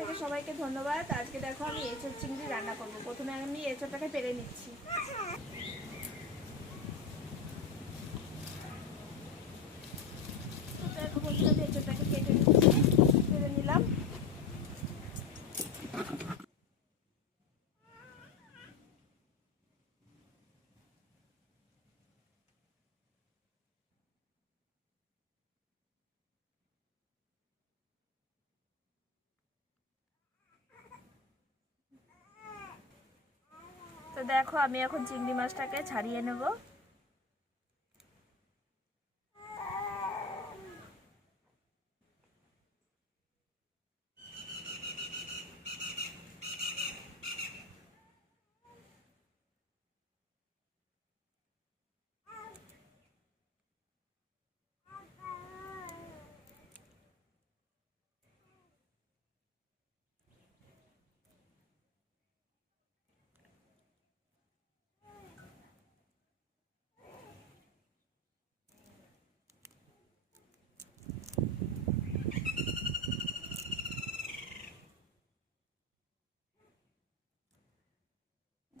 থেকে সবাইকে ধন্যবাদ। আজকে দেখো আমি এঁচোড় চিংড়ি রান্না করব। প্রথমে আমি এঁচোড়টাকে পেরে নিচ্ছি। তো দেখো বন্ধুরা, আমি এঁচোড়টাকে কেটে নিচ্ছি, পেরে নিলাম। তো দেখো আমি এখন চিংড়ি মাছটাকে ছাড়িয়ে নেব।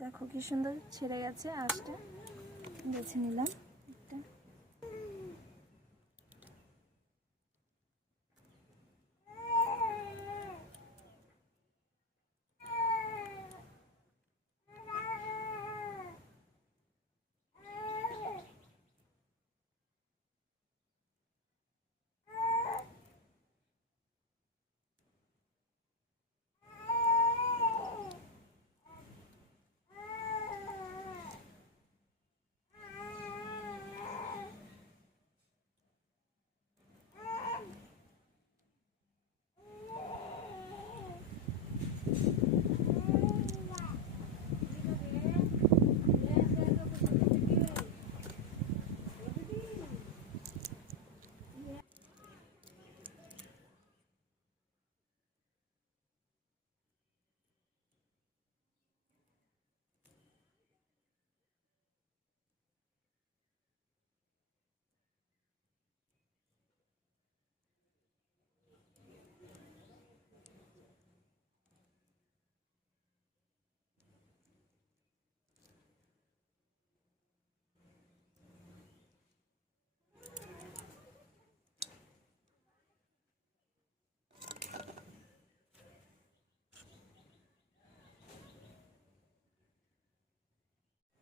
দেখো কি সুন্দর ছেড়ে গেছে, আঁশটা বেছে নিলাম একটা।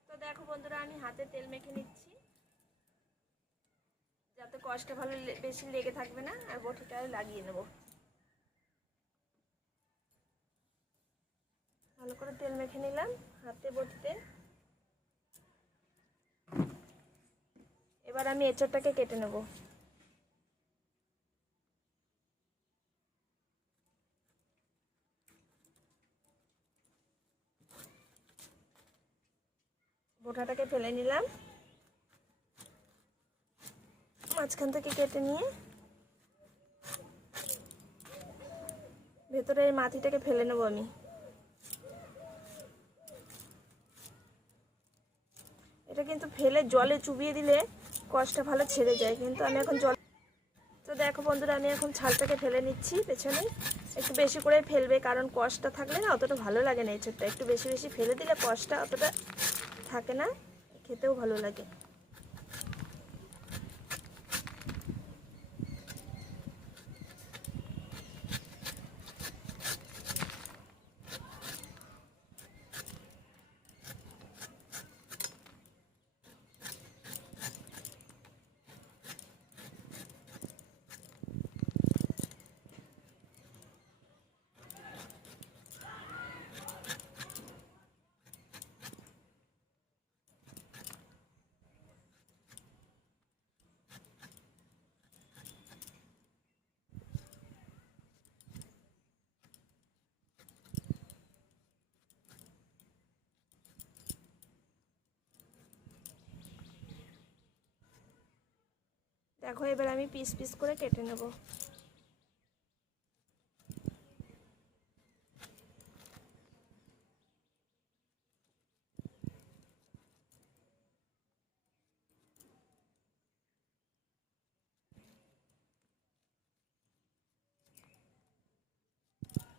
তো দেখো বন্ধুরা, আমি হাতে তেল মেখে নিচ্ছি যাতে কষটা ভালো বেশি লেগে থাকবে না, আর বটিটাও লাগিয়ে নেব। ভালো করে তেল মেখে নিলাম হাতে, বটিতে। এবার আমি এঁচোড়টাকে কেটে নেব। বোটাটাকে ফেলে নিলাম, মাঝখান থেকে কেটে নিয়ে ভেতরের মাটিটাকে ফেলে নেব আমি। এটা কিন্তু ফেলে জলে চুবিয়ে দিলে কষটা ভালো ছেড়ে যায়, কিন্তু আমি এখন জল। তো দেখো বন্ধুরা, আমি এখন ছালটাকে ফেলে নিচ্ছি পেছনে। একটু বেশি করে ফেলবে, কারণ কষটা থাকলে না অতটা ভালো লাগে না। এঁচোড়টা একটু বেশি বেশি ফেলে দিলে কষটা অতটা থাকে না, খেতেও ভালো লাগে। দেখো এবার আমি পিস পিস করে কেটে নেব।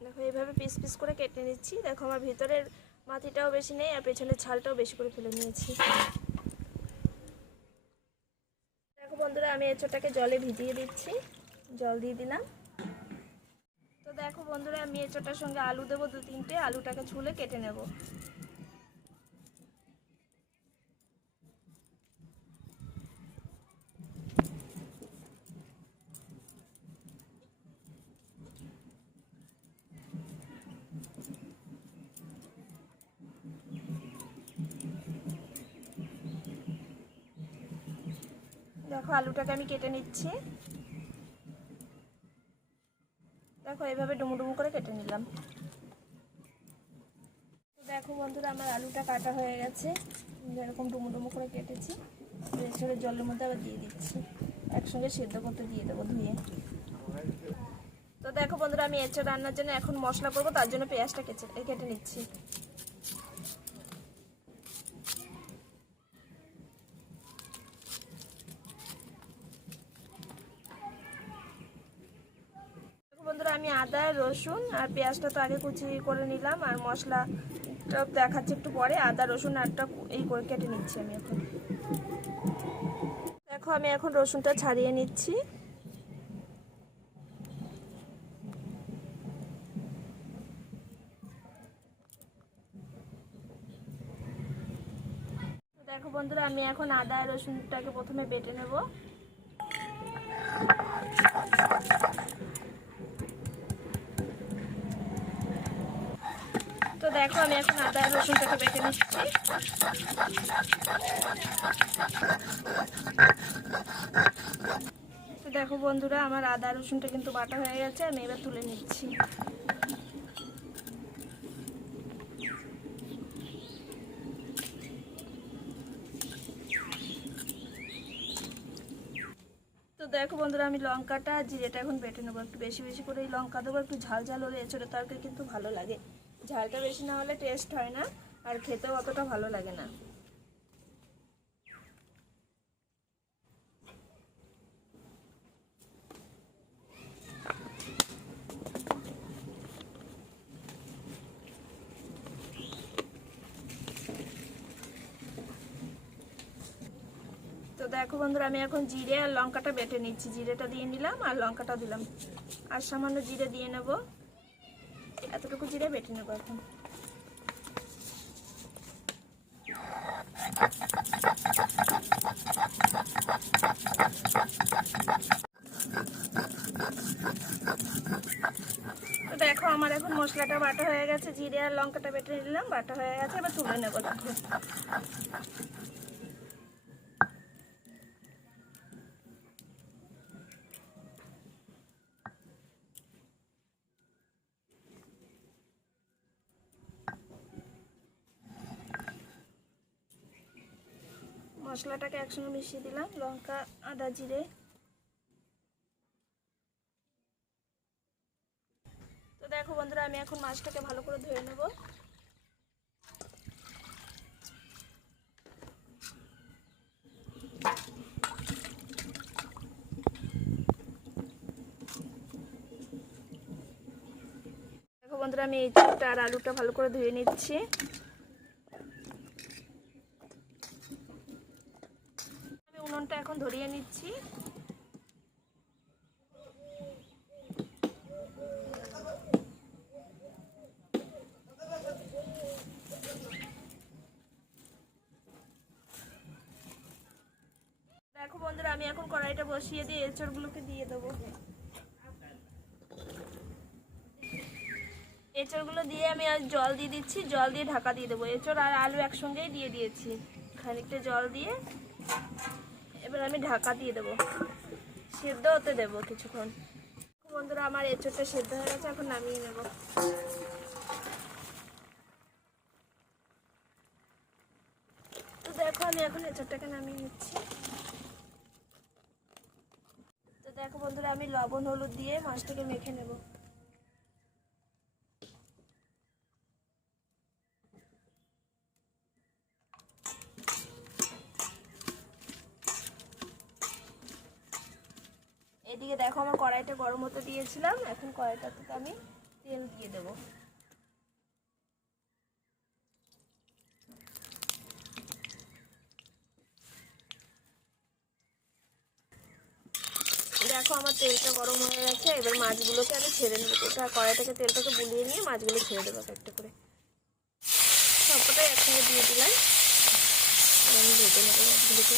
দেখো এইভাবে পিস পিস করে কেটে নিচ্ছি। দেখো আমার ভিতরের মাটিটাও বেশি নেই আর পেছনের ছালটাও বেশি করে ফেলে নিয়েছি। দেখো বন্ধুরা, আমি এঁচোড়টাকে জলে ভিজিয়ে দিচ্ছি, জল দিয়ে দিলাম। তো দেখো বন্ধুরা, আমি এঁচোড়টার সঙ্গে আলু দেবো 2-3টে, আলুটাকে ছুলে কেটে নেব। দেখো আলুটাকে আমি কেটে নিচ্ছি। দেখো এইভাবে ডুমু ডুমু করে কেটে নিলাম। তো দেখো বন্ধুরা, আমার আলুটা কাটা হয়ে গেছে, যেরকম ডুমু ডুমু করে কেটেছি। এছাড়া জলের মধ্যে আবার দিয়ে দিচ্ছি, একসঙ্গে সেদ্ধ করতে দিয়ে দেবো ধুয়ে। তো দেখো বন্ধুরা, আমি এঁচোড় রান্নার জন্য এখন মশলা করবো, তার জন্য পেঁয়াজটা কেটে নিচ্ছি। বন্ধুরা, আমি আদা রসুন আর পেঁয়াজটা তো আগে কুচি করে নিলাম, আর মশলাটা দেখাচ্ছি একটু পরে। আদা রসুন আরটা এই করে কেটে নিচ্ছি আমি এখন। দেখো আমি এখন রসুনটা ছাড়িয়ে নিচ্ছি। দেখো বন্ধুরা, আমি এখন আদা রসুনটাকে প্রথমে বেটে নেব। তো দেখো আমি এখন আদা রসুনটাকে বেটে নিচ্ছি। তো দেখো বন্ধুরা, আমার আদা রসুনটা কিন্তু বাটা হয়ে গেছে, আমি এবার তুলে নিচ্ছি। তো দেখো বন্ধুরা, আমি লঙ্কাটা আর জিরেটা এখন বেটে নেবো। একটু বেশি বেশি করে এই লঙ্কা দেবো, একটু ঝাল ঝাল হলে এঁচোড়ের তরকারি কিন্তু ভালো লাগে। ঝালটা বেশি না হলে টেস্ট হয় না, আর খেতেও অতটা ভালো লাগে না। তো দেখো বন্ধুরা, আমি এখন জিরে আর লঙ্কাটা বেটে নিচ্ছি। জিরেটা দিয়ে নিলাম আর লঙ্কাটা দিলাম, আর সামান্য জিরে দিয়ে নেব। এতটুকু জিরে বেটে নেব এখন। তো দেখো আমার এখন মশলাটা বাটা হয়ে গেছে, জিরে আর লঙ্কাটা বেটে নিলাম, বাটা হয়ে গেছে। এবার তুলে নেব। দেখো মশলাটাকে একসঙ্গে মিশিয়ে দিলাম, লঙ্কা আদা জিরে। তো দেখো বন্ধুরা, আমি এখন মাছটাকে ভালো করে ধুয়ে নেব। দেখো বন্ধুরা, আমি এই চালটা আর আলুটা ভালো করে ধুয়ে নিচ্ছি। আমি উনুনটা এখন ধরিয়ে নিচ্ছি। দেখো বন্ধুরা, আমি এখন কড়াইটা বসিয়ে দিয়ে এঁচড়গুলোকে দিয়ে দেবো। এঁচড়গুলো দিয়ে আমি আর জল দিয়ে দিচ্ছি, জল দিয়ে ঢাকা দিয়ে দেবো। এঁচড় আর আলু একসঙ্গেই দিয়ে দিয়েছি, খানিকটা জল দিয়ে এবার আমি ঢাকা দিয়ে দেবো, সেদ্ধ হতে দেবো কিছুক্ষণ। বন্ধুরা, আমার এঁচড়টা সেদ্ধ হয়ে গেছে, এখন নামিয়ে নেব। তো দেখো আমি এখন এঁচড়টাকে নামিয়ে নিচ্ছি। তো দেখো বন্ধুরা, আমি লবণ হলুদ দিয়ে মাছটাকে মেখে নেব। এদিকে দেখো আমার কড়াইটা গরম হতে দিয়েছিলাম, এখন কড়াইটা থেকে আমি তেল দিয়ে দেবো। নেবো। দেখো আমার তেলটা গরম হয়ে গেছে, এবার মাছগুলোকে আমি ছেড়ে নেবো। ওটা কড়াইটাকে তেলটাকে বুলিয়ে নিয়ে মাছগুলো ছেড়ে দেবো একটা করে। সবকটাই একসঙ্গে দিয়ে দিলাম, আমি ভেজে নেবো মাছগুলোকে।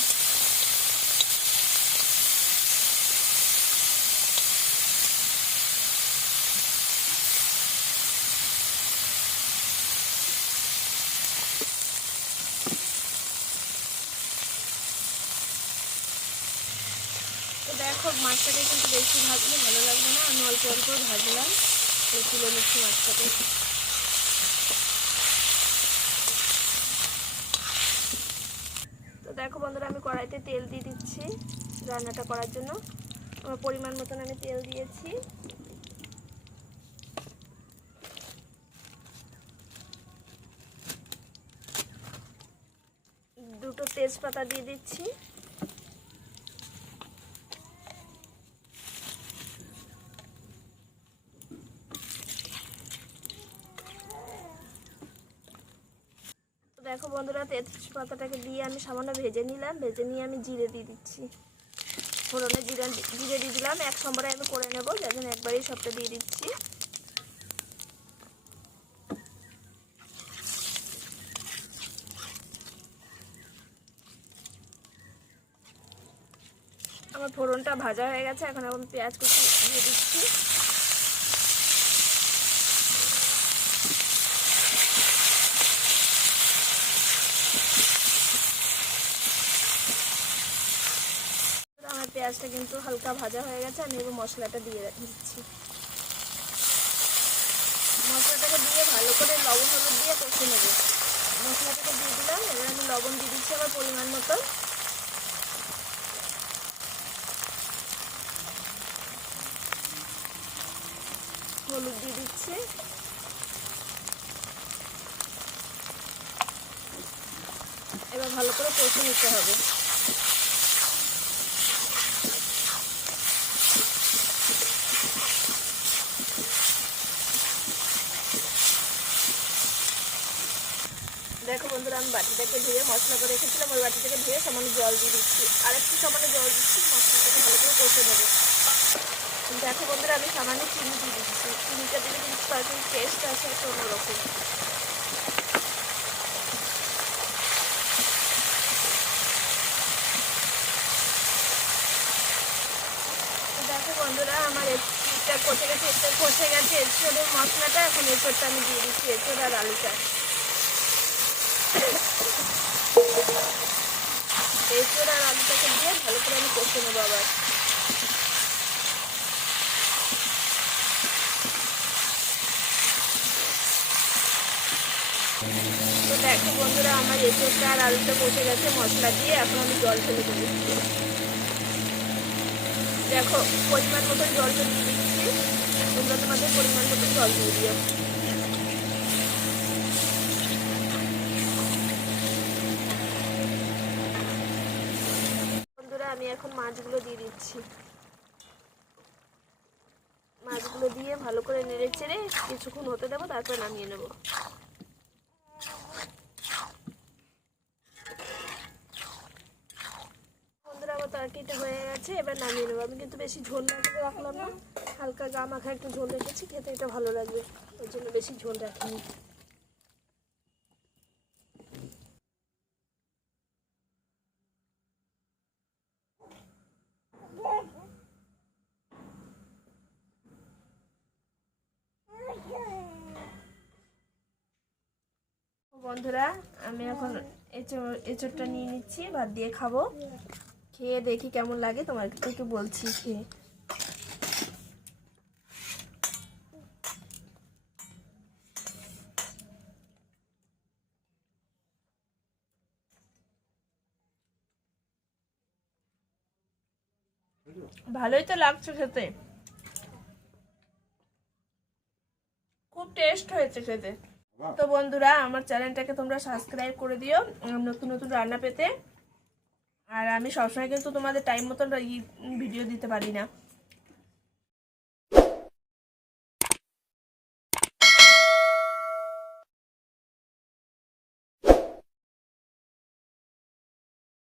তো দেখো মাছটাকে কিন্তু বেশি ভাজলে ভালো লাগবে না, আমি অল্প অল্প ভাজলাম, তুলে নিচ্ছি মাছটাকে। তো দেখো বন্ধুরা আমি কড়াইতে তেল দিয়ে দিচ্ছি রান্নাটা করার জন্য। আমার পরিমাণ মতন আমি তেল দিয়েছি। দুটো তেজপাতা দিয়ে দিচ্ছি। দেখো বন্ধুরা তেজপাতাটাকে দিয়ে আমি সামান্য ভেজে নিলাম, ভেজে নিয়ে আমি জিরে দিয়ে দিচ্ছি। ফোড়নে জিরে দিয়ে দিলাম, এক সম্বরে আমি করে নেব, যার জন্য একবারেই সবটা দিয়ে দিচ্ছি। আমার ফোড়নটা ভাজা হয়ে গেছে, এখন আমি পেঁয়াজ কুচি দিয়ে দিচ্ছি। আমার পেঁয়াজটা কিন্তু হালকা ভাজা হয়ে গেছে, আমি এবার মশলাটা দিয়ে দিচ্ছি। মশলাটাকে দিয়ে ভালো করে লবণ হলুদ দিয়ে কষে নেব। মশলাটাকে দিয়ে দিলাম, এবার আমি লবণ দিয়ে দিচ্ছি আবার পরিমাণ মতো। হলুদ দিয়ে দিচ্ছি। এবার ভালো করে কষে নিতে হবে। দেখো বন্ধুরা আমি বাটিটাকে ধুয়ে মশলা করে রেখেছিলাম, ওই বাটিটাকে ধুয়ে সামান্য জল দিয়ে দিচ্ছি, আর একটু সামান্য জল দিচ্ছি, মশলাটাকে ভালো করে কষে নেবো। দেখো বন্ধুরা আমি সামান্য চিনি দিয়ে দিচ্ছি, চিনিটা দিলে কিন্তু তরকারির টেস্ট আছে একটা অন্যরকম। দেখো বন্ধুরা আমার এটা কষে গেছে, এঁচোড়ের মশলাটা, এখন এঁচোড়টা আমি দিয়ে দিচ্ছি, এঁচোড় আর আলুটা। এঁচোড় আর আলুটাকে দিয়ে ভালো করে আমি কষে নেবো আবার। তো দেখো বন্ধুরা আমার এঁচোড়টা আর আলুটা কষে গেছে মশলা দিয়ে, এখন আমি জল ফেলে দেবো। দেখো পরিমাণ মতন জল ফেলে দিচ্ছি, তোমরা তোমাদের পরিমাণ মতন জল দিয়ে দিও। বন্ধুরা আমি এখন মাছগুলো দিয়ে দিচ্ছি। মাছগুলো দিয়ে ভালো করে নেড়ে চেড়ে কিছুক্ষণ হতে দেবো, তারপর নামিয়ে নেবো। বন্ধুরা আমার তরকারিটা হয়ে গেছে, এবার নামিয়ে নেবো। আমি কিন্তু বেশি ঝোল রাখলাম না, হালকা গা মাখা একটু ঝোল রেখেছি, খেতে এটা ভালো লাগবে, ওই জন্য বেশি ঝোল রাখিনি। বন্ধুরা আমি এখন এঁচোড়টা নিয়ে নিচ্ছি, ভাত দিয়ে খাবো। খেয়ে দেখি কেমন লাগে, তোমাকে বলছি খেয়ে। ভালোই তো লাগছে খেতে, খুব টেস্ট হয়েছে খেতে। তো বন্ধুরা আমার চ্যানেলটাকে তোমরা সাবস্ক্রাইব করে দিও নতুন নতুন রান্না পেতে। আর আমি সবসময় কিন্তু তোমাদের টাইম মতন ভিডিও দিতে পারি না।